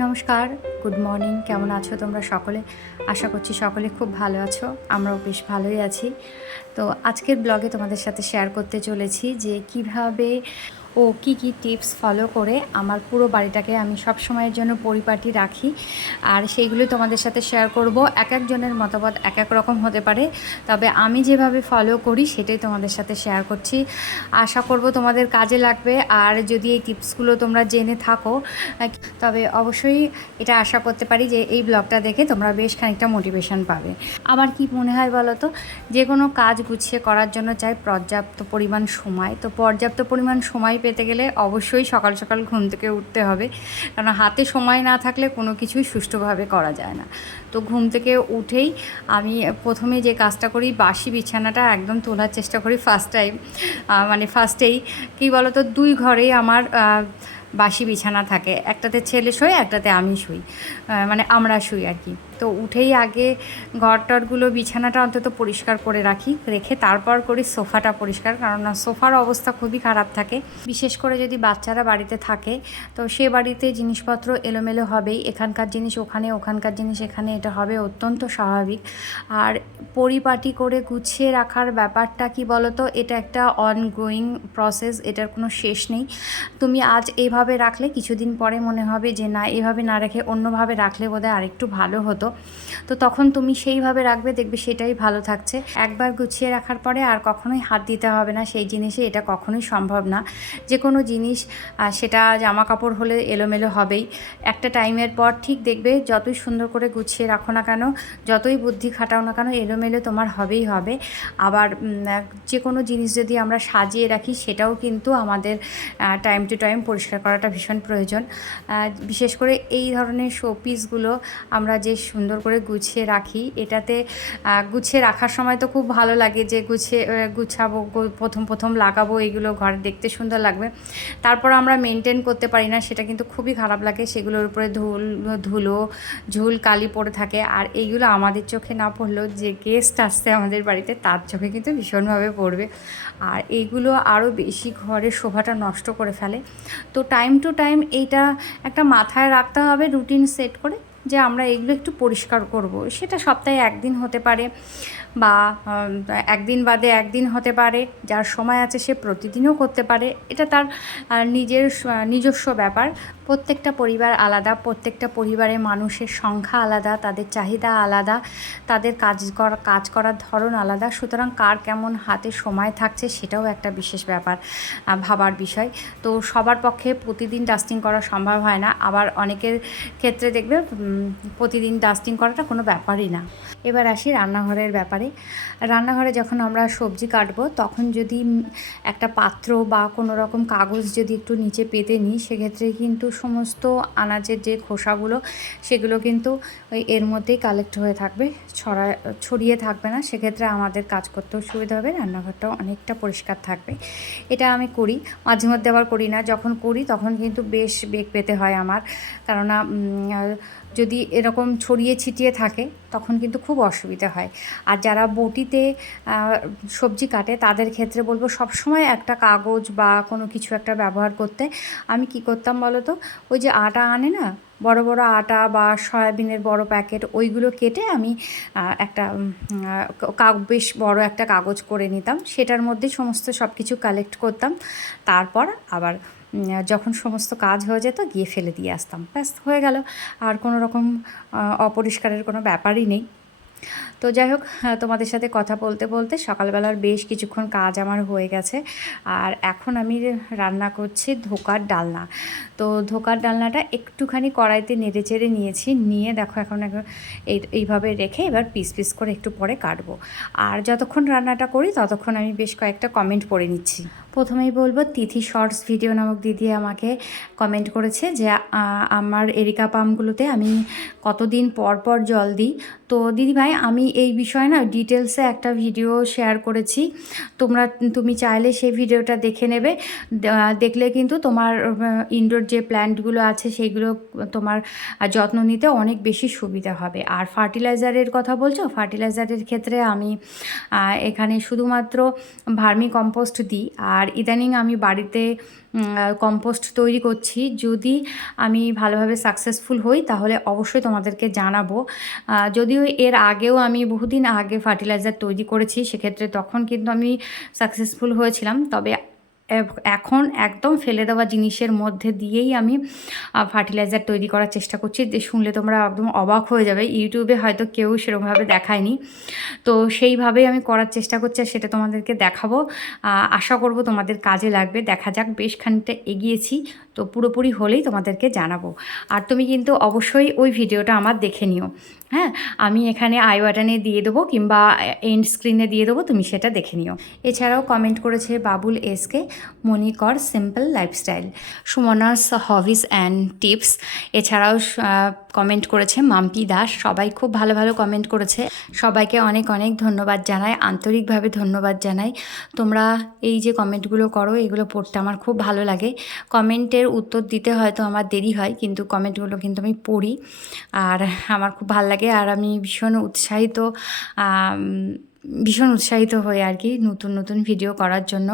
নমস্কার, good morning. কেমন আছো তোমরা সকলে? আশা করছি সকলে খুব ভালো আছো। আমরাও বেশ ভালোই আছি। তো আজকের ব্লগে তোমাদের সাথে শেয়ার করতে চলেছি যে কিভাবে ও কি টিপস ফলো করে আমার পুরো বাড়িটাকে আমি সব সময়ের জন্য পরিপাটি রাখি, আর সেইগুলোই তোমাদের সাথে শেয়ার করব। এক একজনের মতামত এক এক রকম হতে পারে, তবে আমি যেভাবে ফলো করি সেটাই তোমাদের সাথে শেয়ার করছি। আশা করব তোমাদের কাজে লাগবে, আর যদি এই টিপসগুলো তোমরা জেনে থাকো তবে অবশ্যই এটা আশা করতে পারি যে এই ব্লগটা দেখে তোমরা বেশ খানিকটা মোটিভেশন পাবে। আমার কি মনে হয় বলো তো, যে কোনো কাজ গুছিয়ে করার জন্য চাই পর্যাপ্ত পরিমাণ সময়। তো পর্যাপ্ত পরিমাণ সময় পেতে গেলে অবশ্যই সকাল সকাল ঘুম থেকে উঠতে হবে, কারণ হাতে সময় না থাকলে কোনো কিছুই সুষ্ঠুভাবে করা যায় না। তো ঘুম থেকে উঠেই আমি প্রথমে যে কাজটা করি, বাসি বিছানাটা একদম তোলার চেষ্টা করি ফার্স্টেই। কী বলো তো, দুই ঘরেই আমার বাসি বিছানা থাকে, একটাতে ছেলে শোয়, একটাতে আমি শুই, মানে আমরা শুই আর কি। তো উঠেই আগে ঘরটরগুলো, বিছানাটা অন্তত পরিষ্কার করে রেখে তারপর করি সোফাটা পরিষ্কার, কারণ সোফার অবস্থা খুবই খারাপ থাকে। বিশেষ করে যদি বাচ্চারা বাড়িতে থাকে, তো সে বাড়িতে জিনিসপত্র এলোমেলো হবেই, এখানকার জিনিস ওখানে, ওখানকার জিনিস এখানে, এটা হবে অত্যন্ত স্বাভাবিক। আর পরিপাটি করে গুছিয়ে রাখার ব্যাপারটা কি বলো তো, এটা একটা অনগোয়িং প্রসেস, এটার কোনো শেষ নেই। তুমি আজ এইভাবে রাখলে কিছুদিন পরে মনে হবে যে না, এভাবে না রেখে অন্যভাবে রাখলে বোধহয় আরেকটু ভালো হতো। তো তখন তুমি সেইভাবে রাখবে, দেখবে সেটাই ভালো থাকছে। একবার গুছিয়ে রাখার পরে আর কখনোই হাত দিতে হবে না সেই জিনিসে, এটা কখনোই সম্ভব না। যে কোনো জিনিস, সেটা জামা কাপড় হলে এলোমেলো হবেই একটা টাইমের পর। ঠিক দেখবে যতই সুন্দর করে গুছিয়ে রাখো না কেন, যতই বুদ্ধি খাটাও না কেন, এলোমেলো তোমার হবেই হবে। আবার যে কোনো জিনিস যদি আমরা সাজিয়ে রাখি, সেটাও কিন্তু আমাদের টাইম টু টাইম পরিষ্কার করাটা ভীষণ প্রয়োজন। বিশেষ করে এই ধরনের শোপিসগুলো আমরা যে সুন্দর করে গুছিয়ে রাখি, এটাতে গুছিয়ে রাখার সময় তো খুব ভালো লাগে যে গুছাবো, প্রথম প্রথম লাগাবো, এগুলো ঘরে দেখতে সুন্দর লাগবে। তারপর আমরা মেনটেন করতে পারি না, সেটা কিন্তু খুবই খারাপ লাগে। সেগুলোর উপরে ধুলো ঝুল কালি পড়ে থাকে, আর এইগুলো আমাদের চোখে না পড়লেও যে গেস্ট আসছে আমাদের বাড়িতে, তার চোখে কিন্তু ভীষণভাবে পড়বে। আর এইগুলো আরও বেশি ঘরের শোভাটা নষ্ট করে ফেলে। তো টাইম টু টাইম এইটা একটা মাথায় রাখতে হবে, রুটিন সেট করে, যে আমরা এগুলো একটু পরিষ্কার করব। সেটা সপ্তাহে একদিন হতে পারে, বা একদিন বাদে একদিন হতে পারে। যার সময় আছে সে প্রতিদিনও করতে পারে, এটা তার নিজস্ব ব্যাপার। প্রত্যেকটা পরিবার আলাদা, প্রত্যেকটা পরিবারে মানুষের সংখ্যা আলাদা, তাদের চাহিদা আলাদা, তাদের কাজ করার ধরন আলাদা। সুতরাং কার কেমন হাতে সময় থাকছে সেটাও একটা বিশেষ ব্যাপার, ভাবার বিষয়। তো সবার পক্ষে প্রতিদিন ডাস্টিং করা সম্ভব হয় না, আবার অনেকের ক্ষেত্রে দেখবে প্রতিদিন ডাস্টিং করাটা কোনো ব্যাপারই না। এবার আসি রান্নাঘরের ব্যাপারে। রান্নাঘরে যখন আমরা সবজি কাটবো, তখন যদি একটা পাত্র বা কোনো রকম কাগজ যদি একটু নিচে পেতে নিই, সেক্ষেত্রে কিন্তু সমস্ত আনাজের যে খোসাগুলো, সেগুলো কিন্তু এর মধ্যেই কালেক্ট হয়ে থাকবে, ছড়িয়ে থাকবে না। সেক্ষেত্রে আমাদের কাজ করতেও সুবিধা হবে, রান্নাঘরটাও অনেকটা পরিষ্কার থাকবে। এটা আমি করি, মাঝে মধ্যে আবার করি না। যখন করি তখন কিন্তু বেশ বেগ পেতে হয় আমার, কেননা যদি এরকম ছড়িয়ে ছিটিয়ে থাকে তখন কিন্তু খুব অসুবিধা হয়। আর যারা বটিতে সবজি কাটে, তাদের ক্ষেত্রে বলবো সবসময় একটা কাগজ বা কোনো কিছু একটা ব্যবহার করতে। আমি কি করতাম বলো তো, ওই যে আটা আনে না, বড় বড় আটা বা সয়াবিনের বড় প্যাকেট, ওইগুলো কেটে আমি একটা বেশ বড় একটা কাগজ করে নিতাম, সেটার মধ্যে সমস্ত সব কিছু কালেক্ট করতাম। তারপর আবার যখন সমস্ত কাজ হয়ে যেত, গিয়ে ফেলে দিয়ে আসতাম, ব্যাস হয়ে গেল। আর কোনো রকম অপরিষ্কারের কোনো ব্যাপারই নেই। তো যাই হোক, তোমাদের সাথে কথা বলতে বলতে সকালবেলার বেশ কিছুক্ষণ কাজ আমার হয়ে গেছে। আর এখন আমি রান্না করছি ধোকার ডালনা। তো ধোকার ডালনাটা একটুখানি কড়াইতে নেড়ে চেড়ে নিয়েছি, নিয়ে দেখো এখন এইভাবে রেখে এবার পিস পিস করে একটু পরে কাটবো। আর যতক্ষণ রান্নাটা করি ততক্ষণ আমি বেশ কয়েকটা কমেন্ট পড়ে নিচ্ছি। প্রথমেই বলবো, তিথি শর্টস ভিডিও নামক দিদি আমাকে কমেন্ট করেছে যে আমার এরিকা পামগুলোতে আমি কতদিন পর পর জল দিই। তো দিদিভাই, আমি এই বিষয়ে না ডিটেলসে একটা ভিডিও শেয়ার করেছি, তুমি চাইলে সেই ভিডিওটা দেখে নেবে। দেখলে কিন্তু তোমার ইনডোর যে প্ল্যান্টগুলো আছে সেইগুলো তোমার যত্ন নিতে অনেক বেশি সুবিধা হবে। আর ফার্টিলাইজারের কথা বলছো, ফার্টিলাইজারের ক্ষেত্রে আমি এখানে শুধুমাত্র ভার্মি কম্পোস্ট দিই, আর আর ইদানিং আমি বাড়িতে কম্পোস্ট তৈরি করছি। যদি আমি ভালোভাবে সাকসেসফুল হই তাহলে অবশ্যই তোমাদেরকে জানাবো। যদিও এর আগেও আমি বহুদিন আগে ফার্টিলাইজার তৈরি করেছি, সেক্ষেত্রে তখন কিন্তু আমি সাকসেসফুল হয়েছিলাম। তবে এখন একদম ফেলে দেওয়া জিনিসের মধ্যে দিয়েই আমি ফার্টিলাইজার তৈরি করার চেষ্টা করছি। শুনলে তোমরা একদম অবাক হয়ে যাবে, ইউটিউবে হয়তো কেউ সেরকমভাবে দেখায়নি, তো সেইভাবেই আমি করার চেষ্টা করছি আর সেটা তোমাদেরকে দেখাবো। আশা করব তোমাদের কাজে লাগবে। দেখা যাক, বেশ খানিকটা এগিয়েছি, তো পুরোপুরি হলেই তোমাদেরকে জানাবো। আর তুমি কিন্তু অবশ্যই ওই ভিডিওটা আমার দেখে নিও। হ্যাঁ, আমি এখানে আই বাটনে দিয়ে দেবো কিংবা এন্ড স্ক্রিনে দিয়ে দেবো, তুমি সেটা দেখে নিও। এছাড়াও কমেন্ট করেছে Babul SK, Monikar simple lifestyle, Sumanas hobbies and tips. এছাড়াও কমেন্ট করেছে মাম্পি দাস। সবাই খুব ভালো ভালো কমেন্ট করেছে। সবাইকে অনেক অনেক ধন্যবাদ জানাই, আন্তরিকভাবে ধন্যবাদ জানাই। তোমরা এই যে কমেন্টগুলো করো, এগুলো পড়তে আমার খুব ভালো লাগে। কমেন্টের উত্তর দিতে হয়তো আমার দেরি হয়, কিন্তু কমেন্টগুলো কিন্তু আমি পড়ি আর আমার খুব ভালো লাগে। আর আমি ভীষণ উৎসাহিত হই আর কি নতুন নতুন ভিডিও করার জন্য।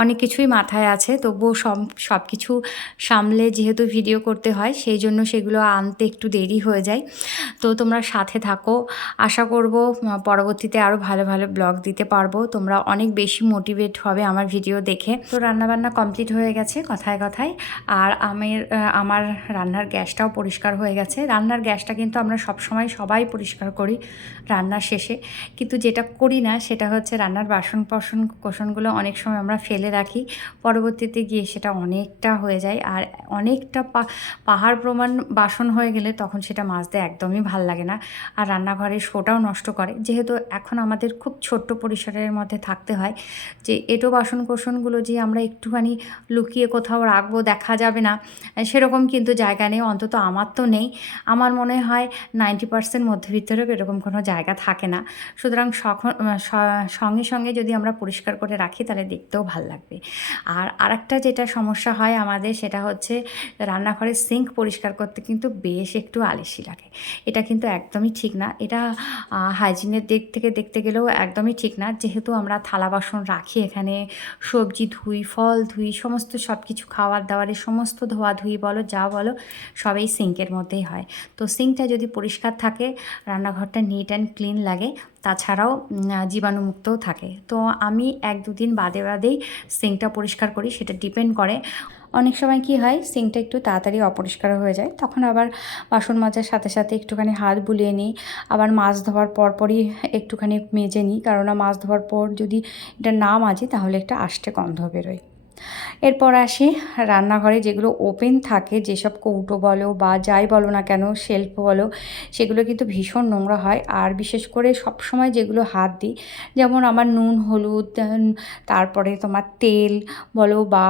অনেক কিছুই মাথায় আছে, তবুও সব কিছু সামলে যেহেতু ভিডিও করতে হয়, সেই জন্য সেগুলো আনতে একটু দেরি হয়ে যায়। তো তোমরা সাথে থাকো, আশা করব পরবর্তীতে আরও ভালো ভালো ব্লগ দিতে পারবো। তোমরা অনেক বেশি মোটিভেট হবে আমার ভিডিও দেখে। তো রান্নাবান্না কমপ্লিট হয়ে গেছে কথায় কথায়। আর আমার রান্নার গ্যাসটাও পরিষ্কার হয়ে গেছে। রান্নার গ্যাসটা কিন্তু আমরা সবাই পরিষ্কার করি রান্নার শেষে, কিন্তু যেটা করি না সেটা হচ্ছে রান্নার কোসনগুলো অনেক সময় আমরা ফেলে রাখি, পরবর্তীতে গিয়ে সেটা অনেকটা হয়ে যায়। আর অনেকটা পাহাড় প্রমাণ বাসন হয়ে গেলে তখন সেটা মাজতে একদমই ভাল লাগে না, আর রান্নাঘরের শোটাও নষ্ট করে। যেহেতু এখন আমাদের খুব ছোট্ট পরিসরের মধ্যে থাকতে হয়, যে এঁটো কোসনগুলো যে আমরা একটুখানি লুকিয়ে কোথাও রাখবো, দেখা যাবে না, সেরকম কিন্তু জায়গা নেই। অন্তত আমার তো নেই। আমার মনে হয় 90% মধ্যবিত্তেরও এরকম কোনো জায়গা থাকে না। সুতরাং সঙ্গে সঙ্গে যদি আমরা পরিষ্কার করে রাখি তাহলে দেখতেও ভাল লাগবে। আর আরেকটা যেটা সমস্যা হয় আমাদের, সেটা হচ্ছে রান্নাঘরের সিঙ্ক পরিষ্কার করতে কিন্তু বেশ একটু আলসি লাগে। এটা কিন্তু একদমই ঠিক না। এটা হাইজিনের দিক থেকে দেখতে গেলেও একদমই ঠিক না। যেহেতু আমরা থালা বাসন রাখি এখানে, সবজি ধুই, ফল ধুই, সমস্ত সব কিছু খাওয়ার দাওয়ারের সমস্ত ধোয়াধুয়ি বলো যা বলো সবই সিঙ্কের মধ্যেই হয়। তো সিঙ্কটা যদি পরিষ্কার থাকে রান্নাঘরটা নিট অ্যান্ড ক্লিন লাগে, তাছাড়াও জীবাণুমুক্তও থাকে। তো আমি 1-2 দিন বাদেই সিঙ্কটা পরিষ্কার করি, সেটা ডিপেন্ড করে। অনেক সময় কি হয়, সিঙ্কটা একটু তাড়াতাড়ি অপরিষ্কার হয়ে যায়, তখন আবার বাসন মাজার সাথে সাথে একটুখানি হাত বুলিয়ে নিই। আবার মাছ ধোয়ার পরপরই একটুখানি মেজে নিই, কেননা মাছ ধোয়ার পর যদি এটা না মাজি তাহলে একটা আষ্টে গন্ধ বেরোয়। এরপর আসি রান্নাঘরে যেগুলো ওপেন থাকে, যেসব কৌটো বলো বা যাই বলো না কেন, শেলফ বলো, সেগুলো কিন্তু ভীষণ নোংরা হয়। আর বিশেষ করে সবসময় যেগুলো হাত দিই, যেমন আমার নুন হলুদ, তারপরে তোমার তেল বলো বা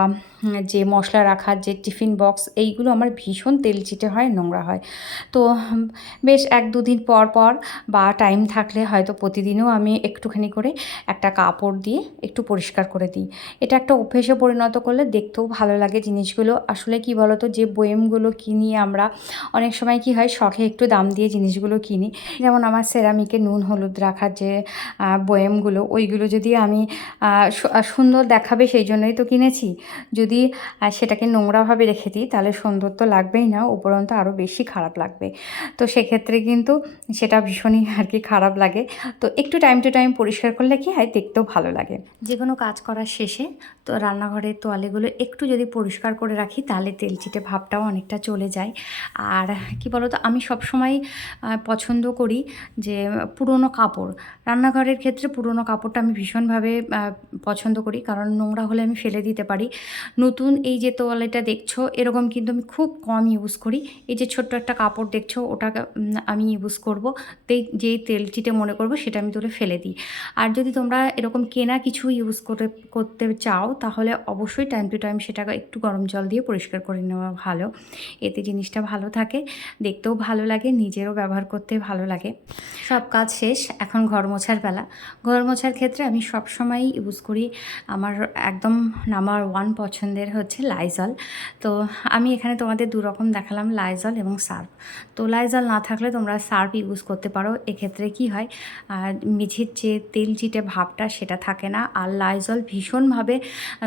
যে মশলা রাখার যে টিফিন বক্স, এইগুলো আমার ভীষণ তেলচিটে হয়, নোংরা হয়। তো বেশ 1-2 দিন পর বা টাইম থাকলে হয়তো প্রতিদিনও আমি একটুখানি করে একটা কাপড় দিয়ে একটু পরিষ্কার করে দিই। এটা একটা অভ্যেসে পরিণত করলে দেখতেও ভালো লাগে জিনিসগুলো। আসলে কি বলো তো, যে বয়েমগুলো কিনি আমরা, অনেক সময় কি হয় শখে একটু দাম দিয়ে জিনিসগুলো কিনি। যেমন আমার সেরামিকে নুন হলুদ রাখার যে বয়েমগুলো, ওইগুলো যদি আমি সুন্দর দেখাবে সেই জন্যই তো কিনেছি, যদি সেটাকে নোংরাভাবে রেখে দিই তাহলে সুন্দর তো লাগবেই না, উপরন্তু আরও বেশি খারাপ লাগবে। তো সেক্ষেত্রে কিন্তু সেটা ভীষণই আর কি খারাপ লাগে। তো একটু টাইম টু টাইম পরিষ্কার করলে কি হয়, দেখতেও ভালো লাগে। যে কোনো কাজ করার শেষে তো রান্নাঘরের তোয়ালেগুলো একটু যদি পরিষ্কার করে রাখি তাহলে তেলচিটে ভাবটাও অনেকটা চলে যায়। আর কি বলো তো, আমি সবসময় পছন্দ করি যে পুরনো কাপড়, রান্নাঘরের ক্ষেত্রে পুরনো কাপড়টা আমি ভীষণভাবে পছন্দ করি, কারণ নোংরা হলে আমি ফেলে দিতে পারি। নতুন এই যে তোয়ালেটা দেখছো, এরকম কিন্তু আমি খুব কম ইউজ করি। এই যে ছোট্ট একটা কাপড় দেখছো, ওটা আমি ইউজ করবো, যেই তেলচিটে মনে করবো সেটা আমি তুলে ফেলে দিই। আর যদি তোমরা এরকম কেনা কিছু ইউজ করতে চাও তাহলে অবশ্যই টাইম টু টাইম সেটা একটু গরম জল দিয়ে পরিষ্কার করে নেওয়া ভালো। এতে জিনিসটা ভালো থাকে, দেখতেও ভালো লাগে, নিজেরও ব্যবহার করতে ভালো লাগে। সব কাজ শেষ, এখন ঘর মোছার বেলা। ঘর মোছার ক্ষেত্রে আমি সবসময় ইউজ করি, আমার একদম নাম্বার 1 পছন্দের হচ্ছে লাইজল। তো আমি এখানে তোমাদের 2 রকম দেখালাম, লাইজল এবং সার্ফ। তো লাইজল না থাকলে তোমরা সার্ফ ইউজ করতে পারো। এক্ষেত্রে কি হয়, মেঝের যে তেলচিটে ভাবটা সেটা থাকে না। আর লাইজল ভীষণভাবে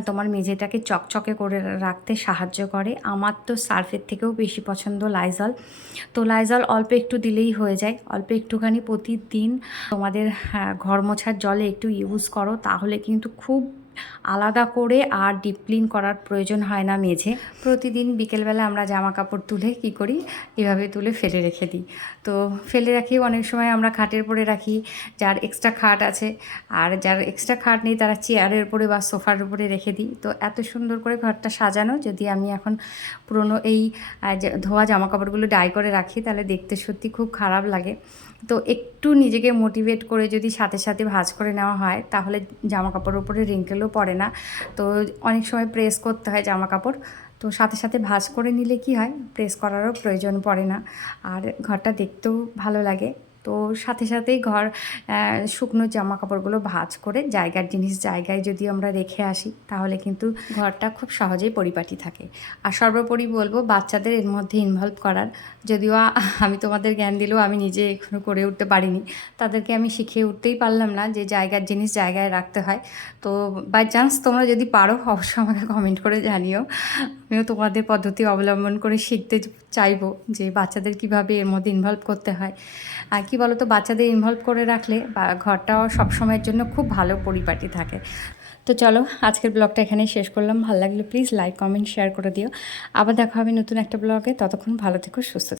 তোমার মেঝেটাকে চকচকে করে রাখতে সাহায্য করে। আমার তো সার্ফের থেকেও বেশি পছন্দ লাইজল। তো লাইজল অল্প একটু দিলেই হয়ে যায়। অল্প একটুখানি প্রতিদিন তোমাদের ঘর মোছার জলে একটু ইউজ করো, তাহলে কিন্তু খুব আলাদা করে আর ডিপ ক্লিন করার প্রয়োজন হয় না মেঝে। প্রতিদিন বিকেলবেলা আমরা জামা কাপড় তুলে কী করি, এভাবে তুলে ফেলে রেখে দিই। তো ফেলে রাখি, অনেক সময় আমরা খাটের উপরে রাখি, যার এক্সট্রা খাট আছে, আর যার এক্সট্রা খাট নেই তারা চেয়ারের উপরে বা সোফার উপরে রেখে দিই। তো এত সুন্দর করে ঘরটা সাজানো, যদি আমি এখন পুরনো এই ধোয়া জামা কাপড়গুলো ডাই করে রাখি তাহলে দেখতে সত্যি খুব খারাপ লাগে। তো একটু নিজেকে মোটিভেট করে যদি সাথে সাথে ভাঁজ করে নেওয়া হয়, তাহলে জামা কাপড়ের উপরে রিঙ্কেলও পড়ে না। তো অনেক সময় প্রেস করতে হয় জামা কাপড়, তো সাথে সাথে ভাঁজ করে নিলে কি হয়, প্রেস করারও প্রয়োজন পড়ে না, আর ঘরটা দেখতেও ভালো লাগে। তো সাথে সাথেই শুকনো জামা কাপড়গুলো ভাঁজ করে জায়গার জিনিস জায়গায় যদি আমরা রেখে আসি, তাহলে কিন্তু ঘরটা খুব সহজেই পরিপাটি থাকে। আর সর্বোপরি বলবো বাচ্চাদের এর মধ্যে ইনভলভ করার, যদিও আমি তোমাদের জ্ঞান দিলেও আমি নিজে এখনও করে উঠতে পারিনি, তাদেরকে আমি শিখিয়ে উঠতেই পারলাম না যে জায়গার জিনিস জায়গায় রাখতে হয়। তো বাই চান্স তোমরা যদি পারো অবশ্যই আমাকে কমেন্ট করে জানিও, আমিও তোমাদের পদ্ধতি অবলম্বন করে শিখতে চাইবো যে বাচ্চাদের কীভাবে এর মধ্যে ইনভলভ করতে হয়। আর কী বলো তো, বাচ্চাদের ইনভলভ করে রাখলে বা ঘরটাও সবসময়ের জন্য খুব ভালো পরিপাটি থাকে। তো চলো আজকের ব্লগটা এখানেই শেষ করলাম। ভালো লাগলে প্লিজ লাইক কমেন্ট শেয়ার করে দিও। আবার দেখা হবে নতুন একটা ব্লগে। ততক্ষণ ভালো থেকো, সুস্থ থেকো।